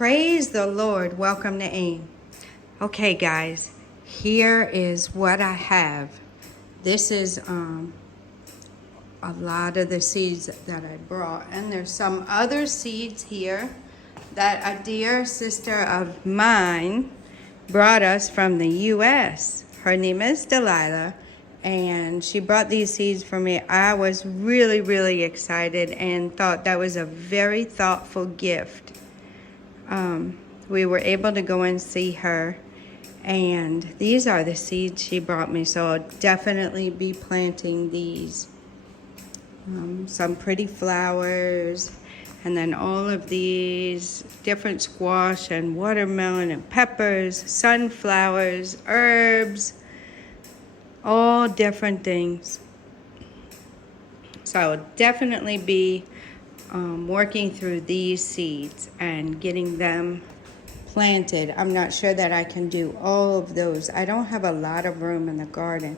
Praise the Lord. Welcome to AIM. Okay, guys, here is what I have. This is a lot of the seeds that I brought, and there's some other seeds here that a dear sister of mine brought us from the U.S. Her name is Delilah, and she brought these seeds for me. I was really excited and thought that was a very thoughtful gift. We were able to go and see her, and these are the seeds she brought me, so I'll definitely be planting these. Some pretty flowers, and then all of these different squash and watermelon and peppers, sunflowers, herbs, all different things. So I'll definitely be working through these seeds and getting them planted. I'm not sure that I can do all of those. I don't have a lot of room in the garden,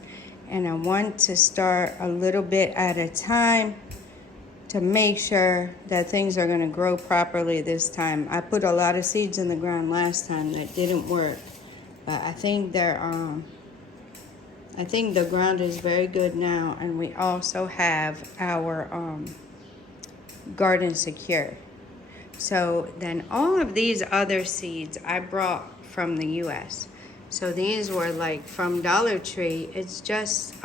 and I want to start a little bit at a time to make sure that things are going to grow properly this time. I put a lot of seeds in the ground last time that didn't work, but I think the ground is very good now, and we also have our garden secure. So then all of these other seeds I brought from the U.S. So these were like from Dollar Tree. It's just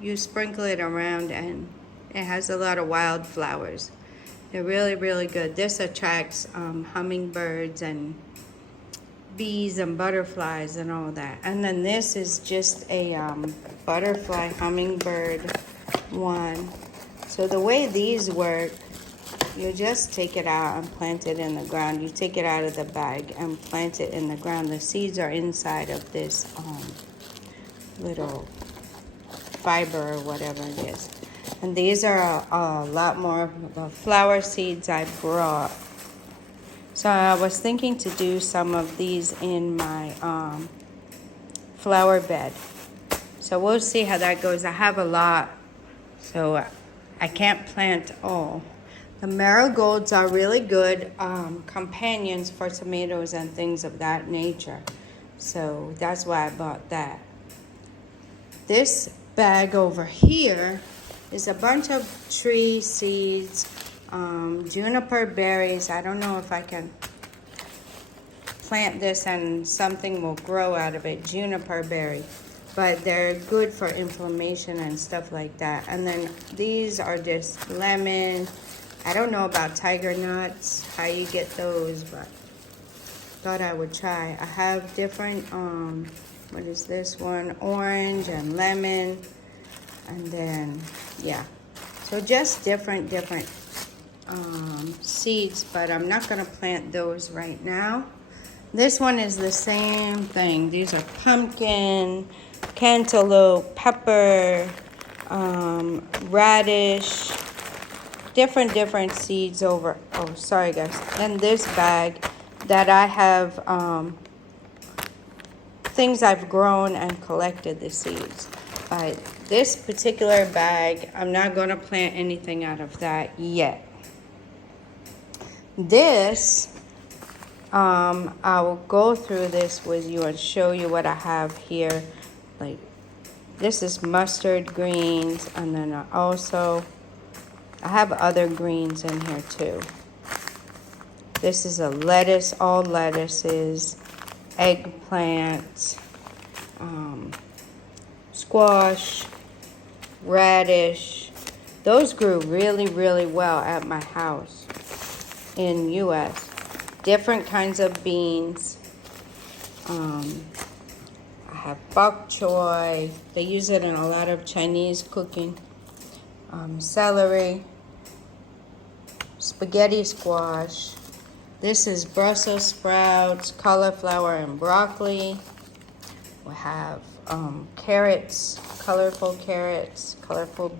you sprinkle it around and it has a lot of wildflowers. They're really good. This attracts hummingbirds and bees and butterflies and all that. And then this is just a butterfly hummingbird one. So the way these work, you just take it out and plant it in the ground. You take it out of the bag and plant it in the ground. The seeds are inside of this little fiber or whatever it is. And these are a lot more of the flower seeds I brought. So I was thinking to do some of these in my flower bed. So we'll see how that goes. I have a lot, so I can't plant all. The marigolds are really good companions for tomatoes and things of that nature. So that's why I bought that. This bag over here is a bunch of tree seeds, juniper berries. I don't know if I can plant this and something will grow out of it, juniper berry. But they're good for inflammation and stuff like that. And then these are just lemon. I don't know about tiger nuts, how you get those, but thought I would try. I have different, what is this one? Orange and lemon. And then, yeah. So just different seeds, but I'm not going to plant those right now. This one is the same thing. These are pumpkin, cantaloupe, pepper, radish, different seeds over. Oh, sorry guys. And this bag that I have things I've grown and collected the seeds. But this particular bag, I'm not going to plant anything out of that yet. This, I will go through this with you and show you what I have here. Like, this is mustard greens, and then I have other greens in here too. This is a lettuce, all lettuces, eggplant, squash, radish. Those grew really well at my house in U.S. Different kinds of beans. I have bok choy. They use it in a lot of Chinese cooking. Celery, spaghetti squash. This is Brussels sprouts, cauliflower, and broccoli. We have carrots, colorful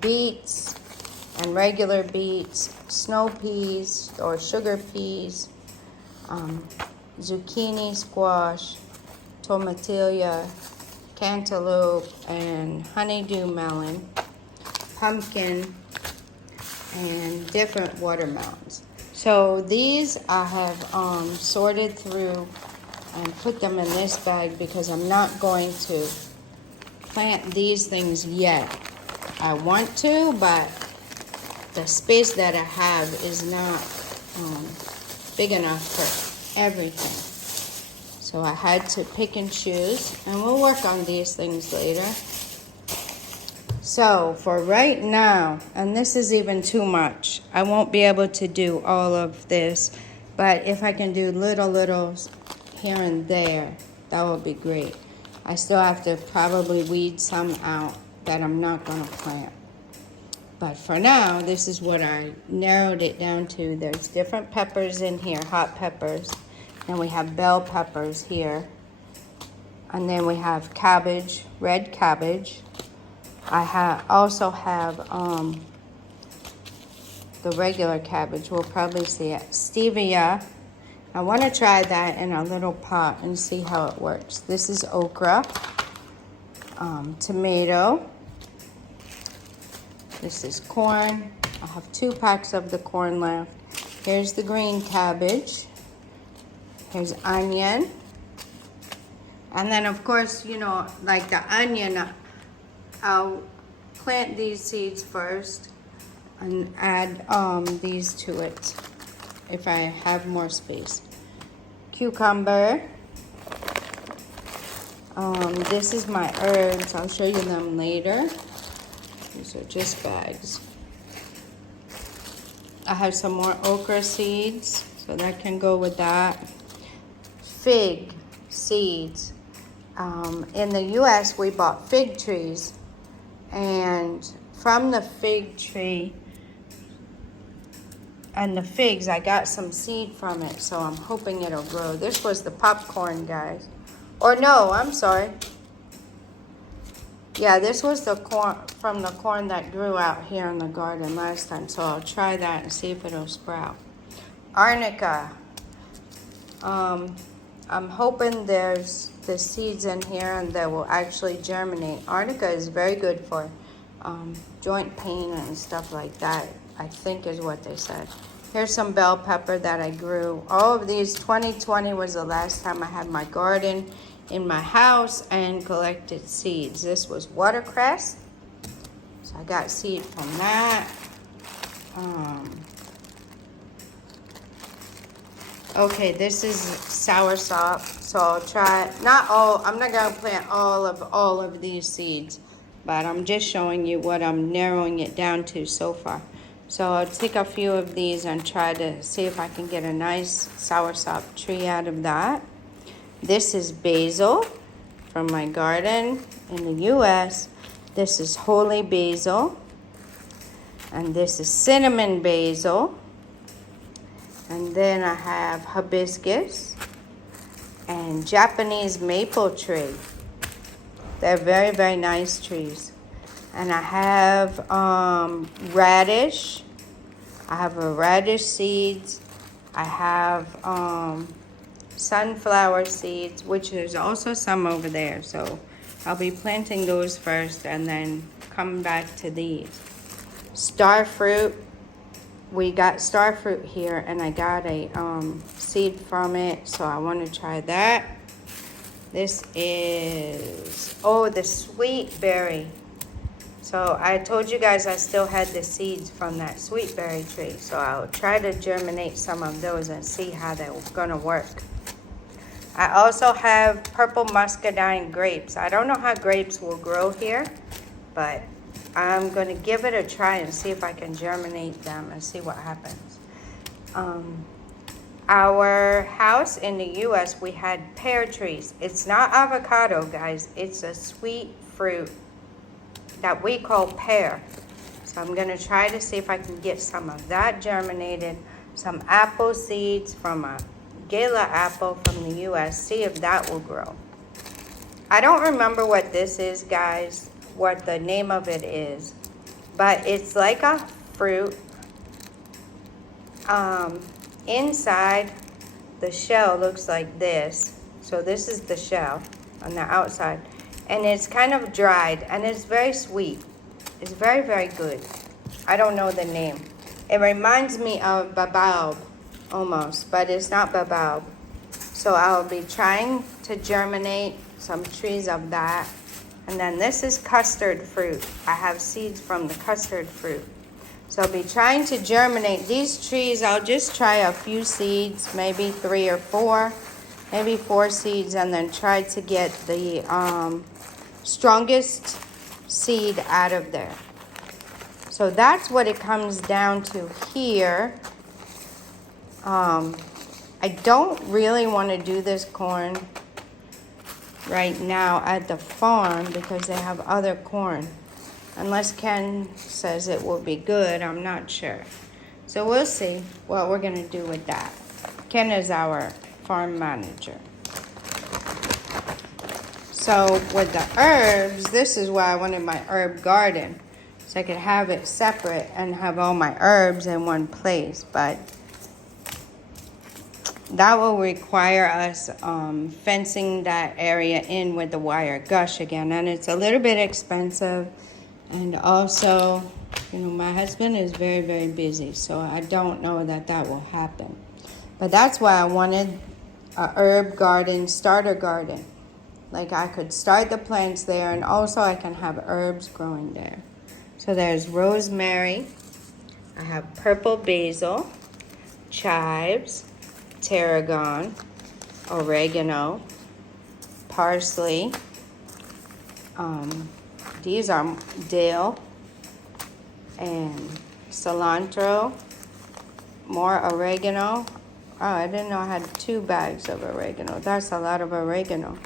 beets, and regular beets, snow peas or sugar peas, zucchini, squash, tomatillo, cantaloupe, and honeydew melon, pumpkin, and different watermelons. So these I have sorted through and put them in this bag because I'm not going to plant these things yet. I want to, but the space that I have is not big enough for everything. So I had to pick and choose, and we'll work on these things later. So for right now, and this is even too much, I won't be able to do all of this, but if I can do little here and there, that would be great. I still have to probably weed some out that I'm not going to plant. But for now, this is what I narrowed it down to. There's different peppers in here, hot peppers. Then we have bell peppers here. And then we have cabbage, red cabbage. I also have the regular cabbage. We'll probably see it. Stevia. I want to try that in a little pot and see how it works. This is okra. Tomato. This is corn. I have 2 packs of the corn left. Here's the green cabbage. Here's onion. And then, of course, you know, like the onion, I'll plant these seeds first and add these to it if I have more space. Cucumber. This is my herbs. I'll show you them later. These are just bags. I have some more okra seeds, so that can go with that. Fig seeds. In the US, we bought fig trees, and from the fig tree and the figs, I got some seed from it, so I'm hoping it'll grow. This was the popcorn, guys. Or no, I'm sorry. Yeah, this was the corn from the corn that grew out here in the garden last time, so I'll try that and see if it'll sprout. Arnica. I'm hoping there's the seeds in here and that will actually germinate. Arnica is very good for joint pain and stuff like that, I think is what they said. Here's some bell pepper that I grew. All of these, 2020 was the last time I had my garden in my house and collected seeds. This was watercress, so I got seed from that. Okay, this is soursop, so I'll try, I'm not gonna plant all of these seeds, but I'm just showing you what I'm narrowing it down to so far. So I'll take a few of these and try to see if I can get a nice soursop tree out of that. This is basil from my garden in the US. This is holy basil. And this is cinnamon basil. And then I have hibiscus and Japanese maple tree. They're very, very nice trees. And I have radish. I have a radish seeds. I have sunflower seeds, which there's also some over there. So I'll be planting those first and then come back to these. Star fruit. We got star fruit here and I got a seed from it, so I want to try that. This is, the sweet berry. So I told you guys I still had the seeds from that sweet berry tree, so I'll try to germinate some of those and see how they're gonna work. I also have purple muscadine grapes. I don't know how grapes will grow here, but I'm going to give it a try and see if I can germinate them and see what happens. Our house in the US, we had pear trees. It's not avocado, guys. It's a sweet fruit that we call pear. So I'm going to try to see if I can get some of that germinated. Some apple seeds from a Gala apple from the US. See if that will grow. I don't remember what this is, guys. What the name of it is, but it's like a fruit. Inside the shell looks like this, so this is the shell on the outside, and it's kind of dried and it's very sweet. It's very, very good. I don't know the name. It reminds me of baobab. almost, but it's not baobab. So I'll be trying to germinate some trees of that. And then this is custard fruit. I have seeds from the custard fruit. So I'll be trying to germinate these trees. I'll just try a few seeds, maybe 3 or 4, maybe 4 seeds, and then try to get the strongest seed out of there. So that's what it comes down to here. I don't really want to do this corn right now at the farm because they have other corn. Unless Ken says it will be good, I'm not sure. So we'll see what we're going to do with that. Ken is our farm manager. So with the herbs, this is why I wanted my herb garden. So I could have it separate and have all my herbs in one place. But that will require us fencing that area in with the wire gush again. And it's a little bit expensive. And also, you know, my husband is very, very busy. So I don't know that that will happen. But that's why I wanted a herb garden, starter garden. Like I could start the plants there, and also I can have herbs growing there. So there's rosemary. I have purple basil, chives, tarragon, oregano, parsley. These are dill and cilantro, more oregano. Oh, I didn't know I had 2 bags of oregano. That's a lot of oregano.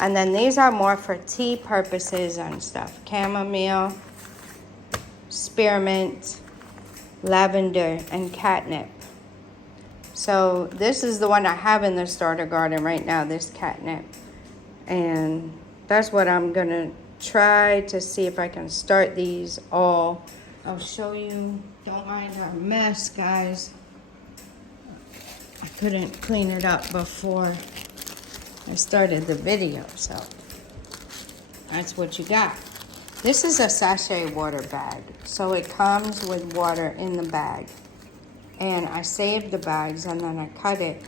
And then these are more for tea purposes and stuff. Chamomile, spearmint, lavender, and catnip. So this is the one I have in the starter garden right now, this catnip. And that's what I'm going to try to see if I can start these all. I'll show you. Don't mind our mess, guys. I couldn't clean it up before I started the video, so that's what you got. This is a sachet water bag, so it comes with water in the bag. And I saved the bags and then I cut it,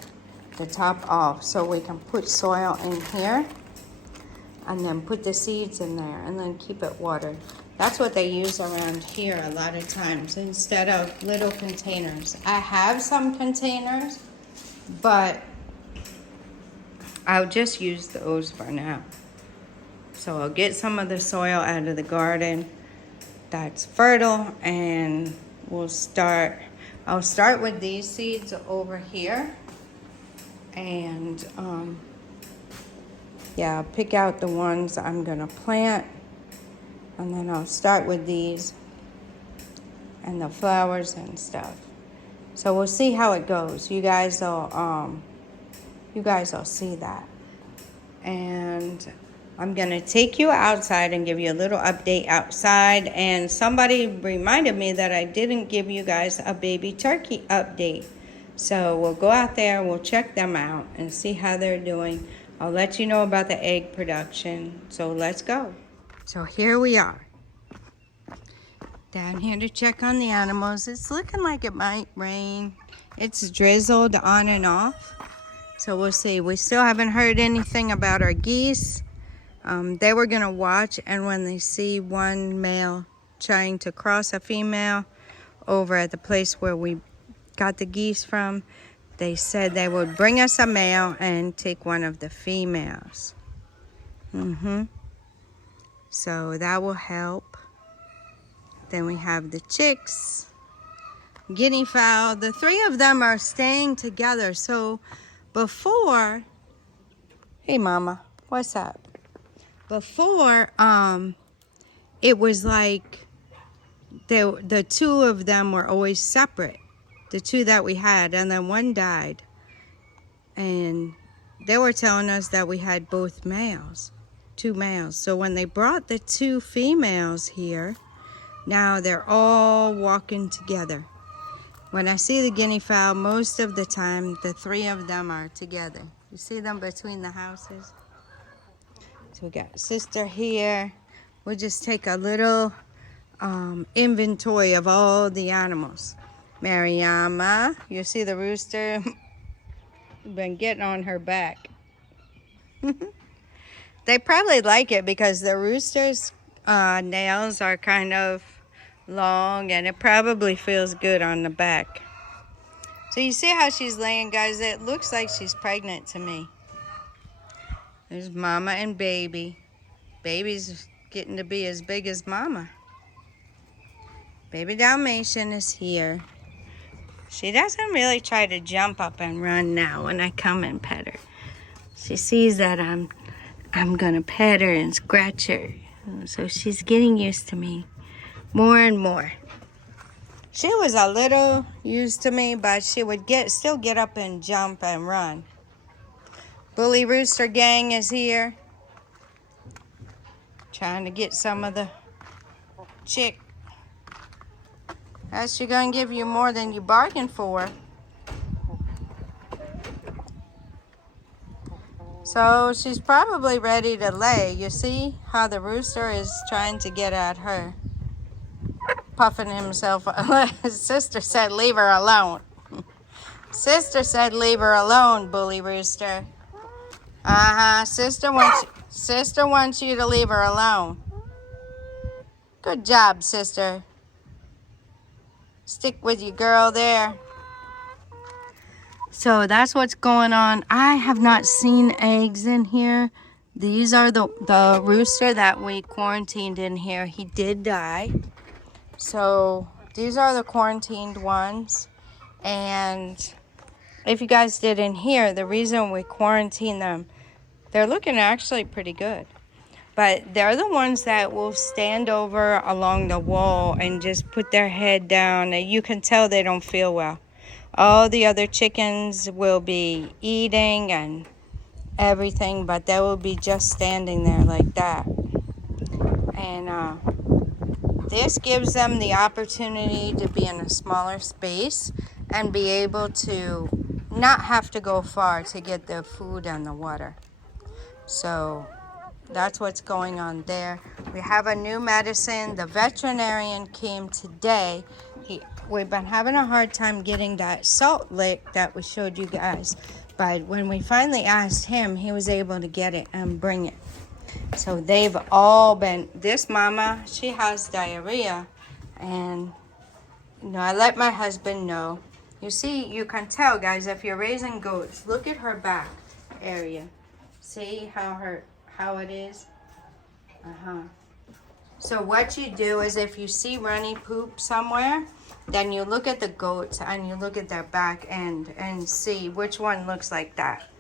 the top off, so we can put soil in here and then put the seeds in there and then keep it watered. That's what they use around here a lot of times instead of little containers. I have some containers, but I'll just use those for now. So I'll get some of the soil out of the garden that's fertile, and I'll start with these seeds over here. And yeah, I'll pick out the ones I'm gonna plant, and then I'll start with these and the flowers and stuff. So we'll see how it goes. You guys will see that. And I'm gonna take you outside and give you a little update outside. And somebody reminded me that I didn't give you guys a baby turkey update. So we'll go out there, we'll check them out and see how they're doing. I'll let you know about the egg production. So let's go. So here we are, down here to check on the animals. It's looking like it might rain. It's drizzled on and off. So we'll see. We still haven't heard anything about our geese. They were gonna watch, and when they see one male trying to cross a female over at the place where we got the geese from, they said they would bring us a male and take one of the females. So that will help. Then we have the chicks, guinea fowl. The 3 of them are staying together. So before, hey mama, what's up? Before, it was like the 2 of them were always separate, the 2 that we had, and then one died. And they were telling us that we had both males, 2 males. So when they brought the 2 females here, now they're all walking together. When I see the guinea fowl, most of the time, the 3 of them are together. You see them between the houses? So we got sister here. We'll just take a little inventory of all the animals. Mariama. You see the rooster? Been getting on her back. They probably like it because the rooster's nails are kind of long and it probably feels good on the back. So you see how she's laying, guys? It looks like she's pregnant to me. There's mama and baby. Baby's getting to be as big as mama. Baby Dalmatian is here. She doesn't really try to jump up and run now when I come and pet her. She sees that I'm gonna pet her and scratch her. So she's getting used to me more and more. She was a little used to me, but she would still get up and jump and run. Bully Rooster Gang is here. Trying to get some of the chick. How's she gonna give you more than you bargained for? So she's probably ready to lay. You see how the rooster is trying to get at her. Puffing himself. His sister said, leave her alone. Sister said, leave her alone, Bully Rooster. Sister wants you to leave her alone. Good job, sister. Stick with your girl there. So that's what's going on. I have not seen eggs in here. These are the rooster that we quarantined in here. He did die. So these are the quarantined ones. And if you guys didn't hear, the reason we quarantine them, they're looking actually pretty good. But they're the ones that will stand over along the wall and just put their head down. And you can tell they don't feel well. All the other chickens will be eating and everything, but they will be just standing there like that. And this gives them the opportunity to be in a smaller space and be able to not have to go far to get their food and the water. So that's what's going on there. We have a new medicine. The veterinarian came today. We've been having a hard time getting that salt lick that we showed you guys. But when we finally asked him, he was able to get it and bring it. So they've all been, this mama, she has diarrhea. And, I let my husband know. You see, you can tell, guys, if you're raising goats, look at her back area. See how it is? So what you do is if you see runny poop somewhere, then you look at the goats and you look at their back end and see which one looks like that.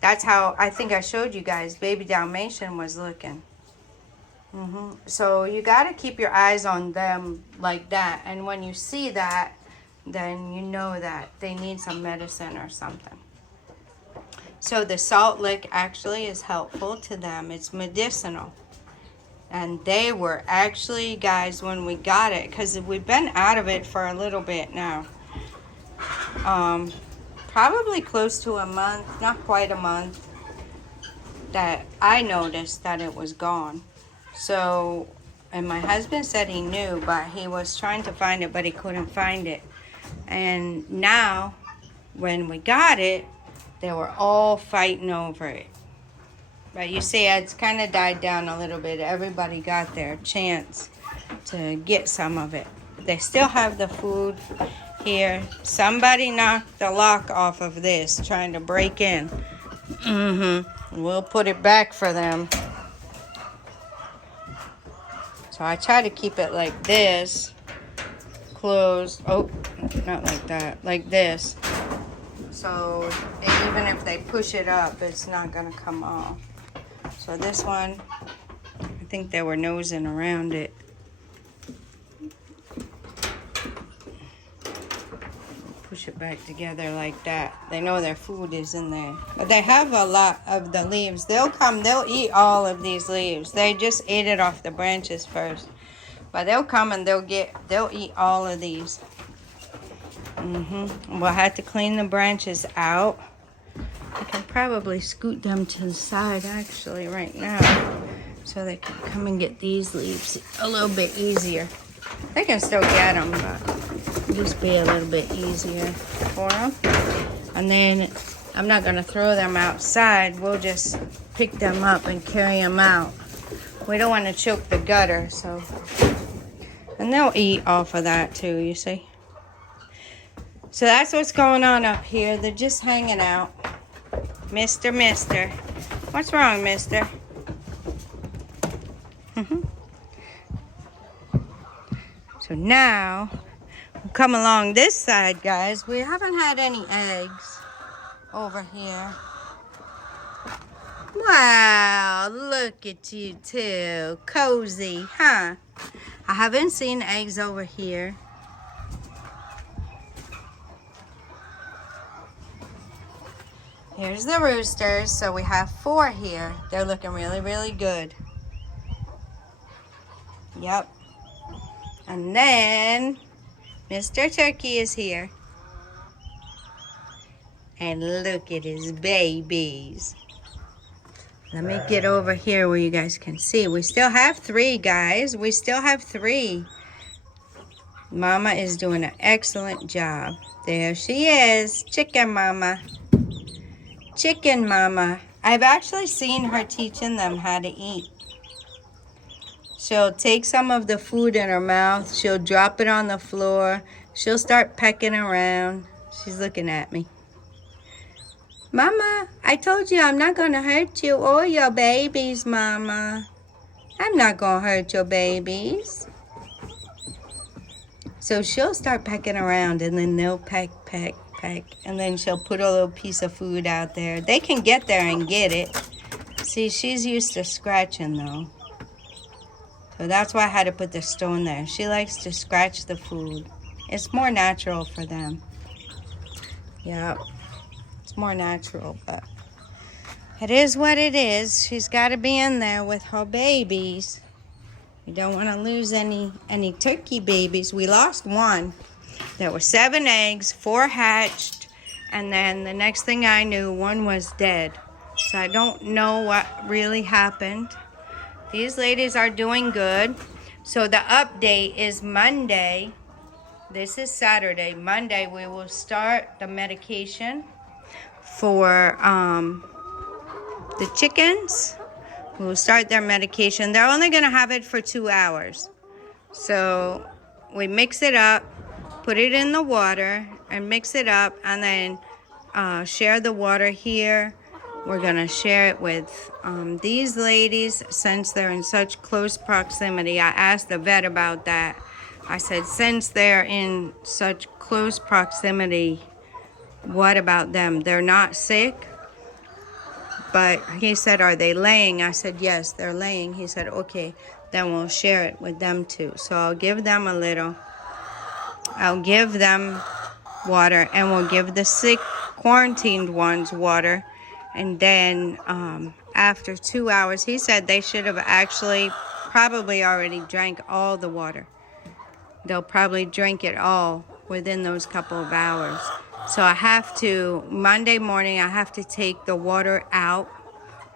That's how, I think I showed you guys, baby Dalmatian was looking. So you got to keep your eyes on them like that. And when you see that, then you know that they need some medicine or something. So the salt lick actually is helpful to them. It's medicinal. And they were actually, guys, when we got it, because we've been out of it for a little bit now. Probably close to a month, not quite a month, that I noticed that it was gone. So, and my husband said he knew, but he was trying to find it, but he couldn't find it. And now, when we got it, they were all fighting over it. But you see, it's kind of died down a little bit. Everybody got their chance to get some of it. They still have the food here. Somebody knocked the lock off of this, trying to break in. We'll put it back for them. So I try to keep it like this, closed. Oh, not like that, like this. So even if they push it up, it's not gonna come off. So this one, I think they were nosing around it. Push it back together like that. They know their food is in there. But they have a lot of the leaves. They'll eat all of these leaves. They just ate it off the branches first. But they'll come and they'll eat all of these. We'll have to clean the branches out. I can probably scoot them to the side actually right now so they can come and get these leaves a little bit easier. They can still get them, but just be a little bit easier for them. And then I'm not gonna throw them outside. We'll just pick them up and carry them out. We don't want to choke the gutter, so. And they'll eat off of that too, you see. So that's what's going on up here. They're just hanging out. Mister. What's wrong, mister? So now, we'll come along this side, guys. We haven't had any eggs over here. Wow, look at you two. Cozy, huh? I haven't seen eggs over here. Here's the roosters. So we have 4 here. They're looking really, really good. Yep. And then Mr. Turkey is here. And look at his babies. Let me get over here where you guys can see. We still have 3, guys. We still have 3. Mama is doing an excellent job. There she is. Chicken mama. Chicken mama. I've actually seen her teaching them how to eat. She'll take some of the food in her mouth. She'll drop it on the floor. She'll start pecking around. She's looking at me. Mama, I told you I'm not going to hurt you or your babies, Mama. I'm not going to hurt your babies. So she'll start pecking around, and then they'll peck. And then she'll put a little piece of food out there. They can get there and get it. See, she's used to scratching, though. So that's why I had to put the stone there. She likes to scratch the food. It's more natural for them. Yeah. More natural, but it is what it is. She's got to be in there with her babies. We don't want to lose any turkey babies. We lost 1. There were 7 eggs, 4 hatched, and then the next thing I knew, 1 was dead. So I don't know what really happened. These ladies are doing good. So the update is Monday. This is Saturday. Monday we will start the medication for the chickens. We'll start their medication. They're only going to have it for 2 hours. So we mix it up, put it in the water, and mix it up, and then share the water here. We're going to share it with these ladies since they're in such close proximity. I asked the vet about that. I said, since they're in such close proximity, what about them? They're not sick? But he said, are they laying? I said, yes, they're laying. He said, okay, then we'll share it with them too. So I'll give them a little. I'll give them water, and we'll give the sick, quarantined ones water. And then after 2 hours, he said they should have actually probably already drank all the water. They'll probably drink it all within those couple of hours. So I have to, Monday morning, I have to take the water out,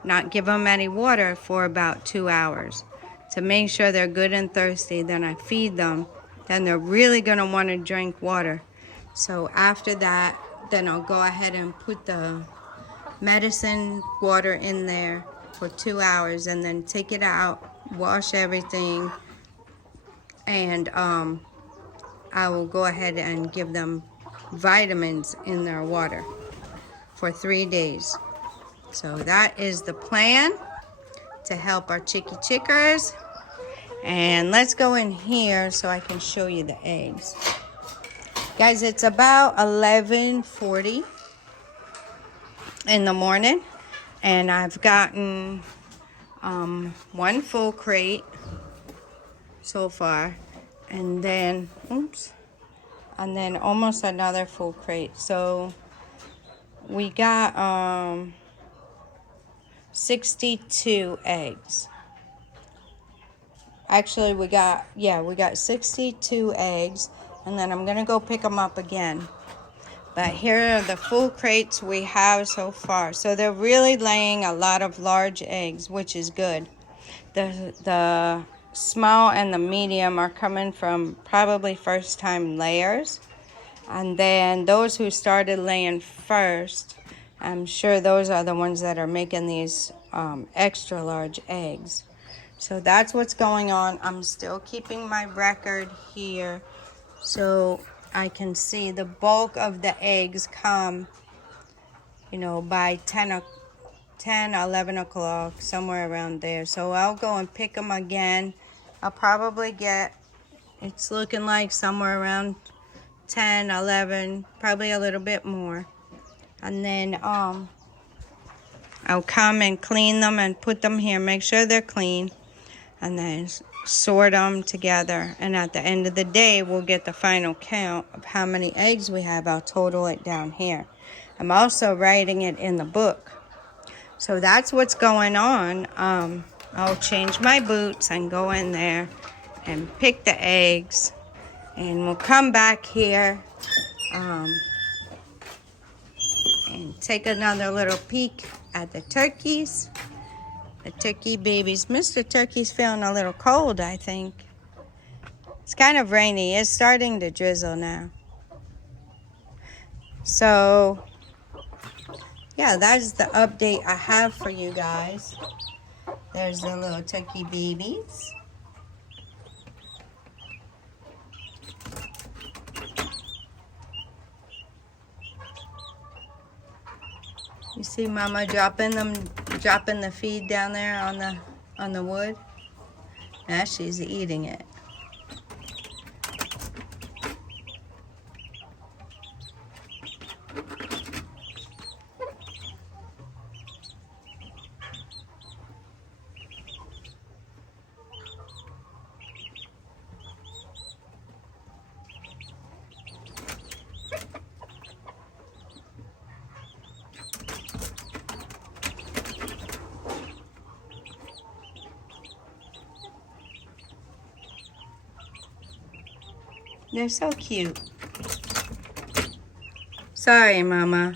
not give them any water for about 2 hours to make sure they're good and thirsty. Then I feed them. Then they're really going to want to drink water. So after that, then I'll go ahead and put the medicine water in there for 2 hours and then take it out, wash everything, and I will go ahead and give them vitamins in their water for 3 days. So that is the plan to help our chickers. And let's go in here so I can show you the eggs. Guys, it's about 11:40 in the morning, and I've gotten 1 full crate so far, and then and then almost another full crate. So we got 62 eggs. Actually, we got 62 eggs, and then I'm gonna go pick them up again. But here are the full crates we have so far. So they're really laying a lot of large eggs, which is good. The small and the medium are coming from probably first time layers. And then those who started laying first, I'm sure those are the ones that are making these extra large eggs. So that's what's going on. I'm still keeping my record here so I can see the bulk of the eggs come, you know, by 10, 11 o'clock, somewhere around there. So I'll go and pick them again. I'll probably get, it's looking like somewhere around 10, 11, probably a little bit more. And then I'll come and clean them and put them here, make sure they're clean, and then sort them together. And at the end of the day, we'll get the final count of how many eggs we have. I'll total it down here. I'm also writing it in the book. So that's what's going on. I'll change my boots and go in there and pick the eggs. And we'll come back here and take another little peek at the turkeys. The turkey babies. Mr. Turkey's feeling a little cold, I think. It's kind of rainy. It's starting to drizzle now. So, yeah, that's the update I have for you guys. There's the little turkey babies. You see Mama dropping the feed down there on the wood? Now she's eating it. They're so cute. Sorry, Mama.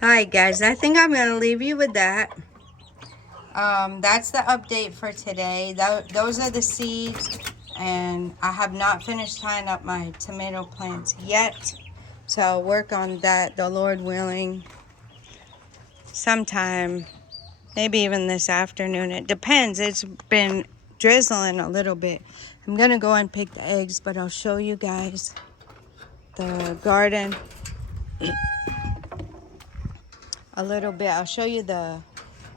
Alright, guys, I think I'm going to leave you with that. That's the update for today. Those are the seeds, and I have not finished tying up my tomato plants yet. So I'll work on that, the Lord willing, sometime. Maybe even this afternoon. It depends. It's been drizzling a little bit. I'm going to go and pick the eggs, but I'll show you guys the garden a little bit. I'll show you I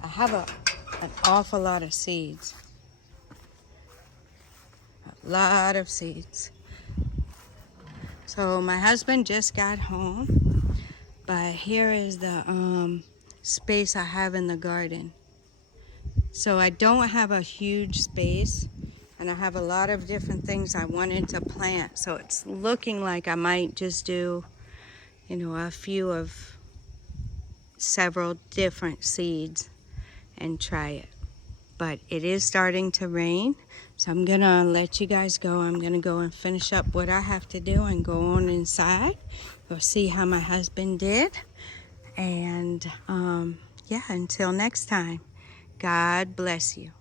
have an awful lot of seeds. A lot of seeds. So my husband just got home, but here is the space I have in the garden. So I don't have a huge space, and I have a lot of different things I wanted to plant. So it's looking like I might just do, you know, a few of several different seeds and try it. But it is starting to rain, so I'm gonna let you guys go. I'm gonna go and finish up what I have to do and go on inside. Go see how my husband did. And yeah, until next time, God bless you.